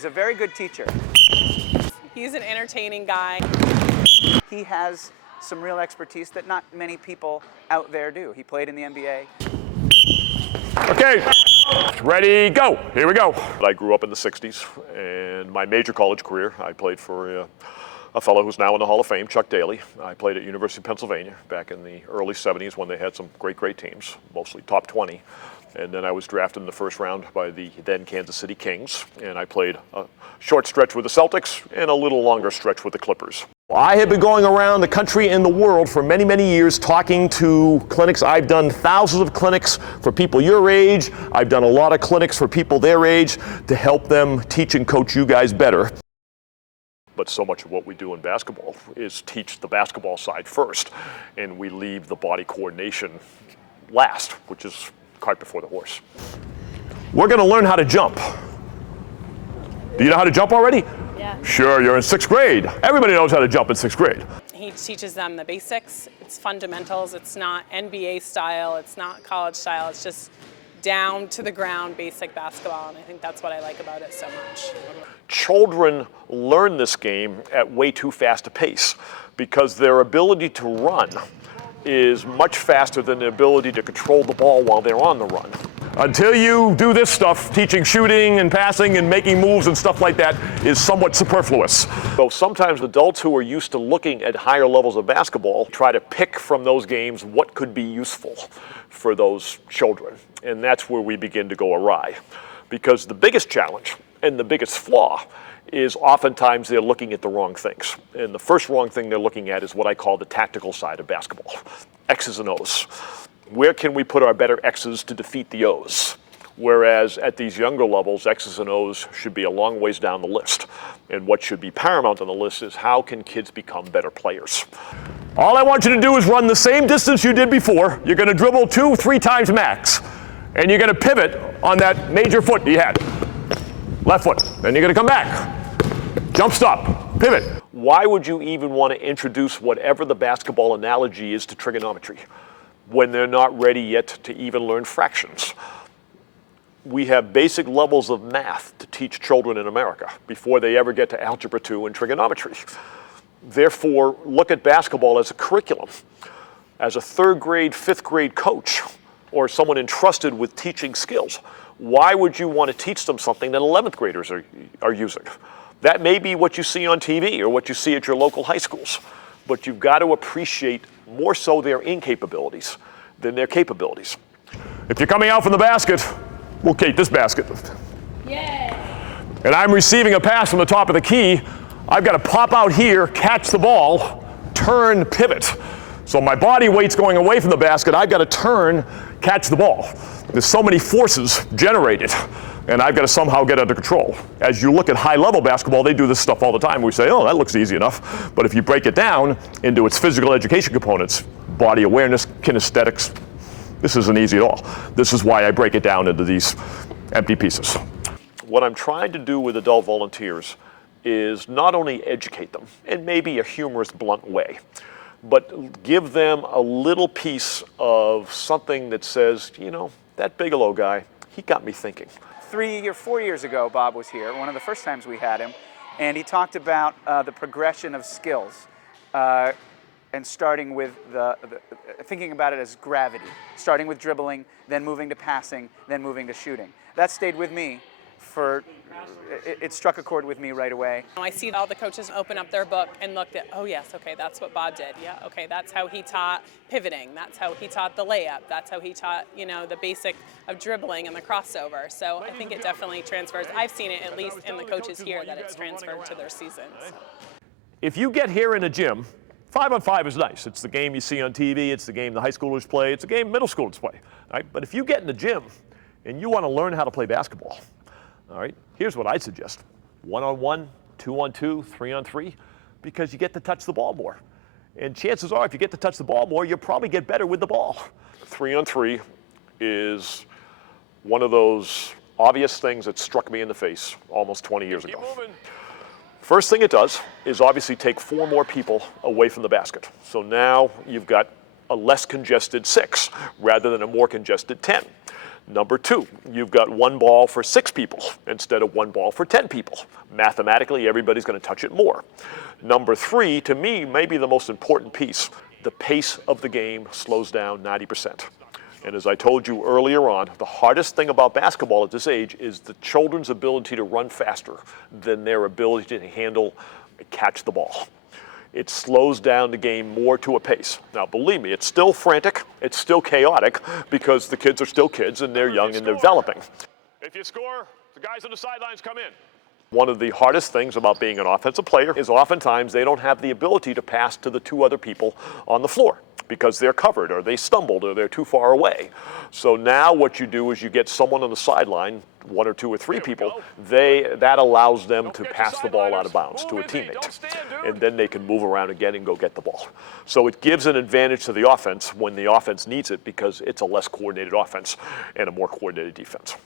He's a very good teacher. He's an entertaining guy. He has some real expertise that not many people out there do. He played in the NBA. Okay, ready, go. Here we go. I grew up in the 60s, and my major college career, I played for a fellow who's now in the Hall of Fame, Chuck Daly. I played at University of Pennsylvania back in the early 70s when they had some great teams, mostly top 20. And then I was drafted in the first round by the then Kansas City Kings, and I played a short stretch with the Celtics and a little longer stretch with the Clippers. I have been going around the country and the world for many years talking to clinics. I've done thousands of clinics for people your age. I've done a lot of clinics for people their age to help them teach and coach you guys better. But so much of what we do in basketball is teach the basketball side first, and we leave the body coordination last, which is cart before the horse. We're going to learn how to jump. Do you know how to jump already? Yeah. Sure, you're in 6th grade. Everybody knows how to jump in 6th grade. He teaches them the basics. It's fundamentals. It's not NBA style. It's not college style. It's just down to the ground basic basketball, and I think that's what I like about it so much. Children learn this game at way too fast a pace because their ability to run is much faster than their ability to control the ball while they're on the run. Until you do this stuff, teaching shooting and passing and making moves and stuff like that is somewhat superfluous. So sometimes adults who are used to looking at higher levels of basketball try to pick from those games what could be useful for those children. And that's where we begin to go awry. Because the biggest challenge and the biggest flaw is oftentimes they're looking at the wrong things. And the first wrong thing they're looking at is what I call the tactical side of basketball, X's and O's. Where can we put our better X's to defeat the O's? Whereas at these younger levels, X's and O's should be a long ways down the list. And what should be paramount on the list is how can kids become better players? All I want you to do is run the same distance you did before. You're going to dribble 2-3 times max. And you're going to pivot on that major foot you had. Left foot. Then you're going to come back. Jump stop. Pivot. Why would you even want to introduce whatever the basketball analogy is to trigonometry when they're not ready yet to even learn fractions? We have basic levels of math to teach children in America before they ever get to Algebra 2 and trigonometry. Therefore, look at basketball as a curriculum. As a 3rd grade, 5th grade coach, or someone entrusted with teaching skills, why would you want to teach them something that 11th graders are using? That may be what you see on TV or what you see at your local high schools, but you've got to appreciate more so their incapabilities than their capabilities. If you're coming out from the basket, we'll take this basket. Yay! And I'm receiving a pass from the top of the key. I've got to pop out here, catch the ball, turn, pivot. So my body weight's going away from the basket. I've got to turn, catch the ball. There's so many forces generated, and I've got to somehow get under control. As you look at high-level basketball, they do this stuff all the time. We say, oh, that looks easy enough. But if you break it down into its physical education components, body awareness, kinesthetics, this isn't easy at all. This is why I break it down into these empty pieces. What I'm trying to do with adult volunteers is not only educate them in maybe a humorous, blunt way, but give them a little piece of something that says, you know, that Bigelow guy, he got me thinking. 3 or 4 years ago, Bob was here, one of the first times we had him, and he talked about the progression of skills and starting with thinking about it as gravity, starting with dribbling, then moving to passing, then moving to shooting. That stayed with me it struck a chord with me right away. I see all the coaches open up their book and looked at, oh yes, okay, that's what Bob did. Yeah, okay, that's how he taught pivoting. That's how he taught the layup. That's how he taught, you know, the basic of dribbling and the crossover. So I think it definitely transfers. I've seen it, at least in the coaches here, that it's transferred to their season. So. If you get here in a gym, 5-on-5 is nice. It's the game you see on TV. It's the game the high schoolers play. It's the game middle schoolers play. Right? But if you get in the gym and you want to learn how to play basketball, all right, here's what I'd suggest. 1-on-1, 2-on-2, 3-on-3, because you get to touch the ball more. And chances are, if you get to touch the ball more, you'll probably get better with the ball. 3-on-3 is one of those obvious things that struck me in the face almost 20 years ago. First thing it does is obviously take 4 more people away from the basket. So now you've got a less congested 6 rather than a more congested 10. Number 2, you've got 1 ball for 6 people instead of 1 ball for 10 people. Mathematically, everybody's going to touch it more. Number 3, to me, maybe the most important piece, the pace of the game slows down 90%. And as I told you earlier on, the hardest thing about basketball at this age is the children's ability to run faster than their ability to handle and catch the ball. It slows down the game more to a pace. Now, believe me, it's still frantic, it's still chaotic, because the kids are still kids and they're young and developing. If you score, the guys on the sidelines come in. One of the hardest things about being an offensive player is oftentimes they don't have the ability to pass to the 2 other people on the floor because they're covered or they stumbled or they're too far away. So now what you do is you get someone on the sideline, 1 or 2 or 3 people, that allows them to pass the ball out of bounds to a teammate. And then they can move around again and go get the ball. So it gives an advantage to the offense when the offense needs it because it's a less coordinated offense and a more coordinated defense.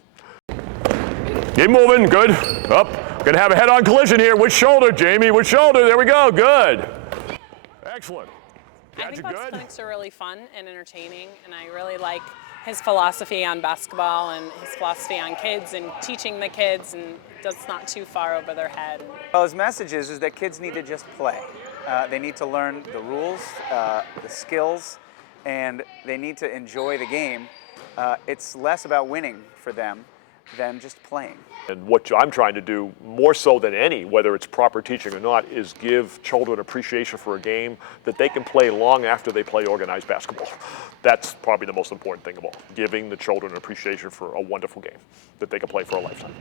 Keep moving, good. Up, gonna have a head-on collision here. Which shoulder, Jamie? Which shoulder? There we go, good. Excellent. I think Bob's clinics are really fun and entertaining, and I really like his philosophy on basketball and his philosophy on kids and teaching the kids, and that's not too far over their head. Well, his message is that kids need to just play. They need to learn the rules, the skills, and they need to enjoy the game. It's less about winning for them than just playing. And what I'm trying to do, more so than any, whether it's proper teaching or not, is give children appreciation for a game that they can play long after they play organized basketball. That's probably the most important thing of all, giving the children appreciation for a wonderful game that they can play for a lifetime.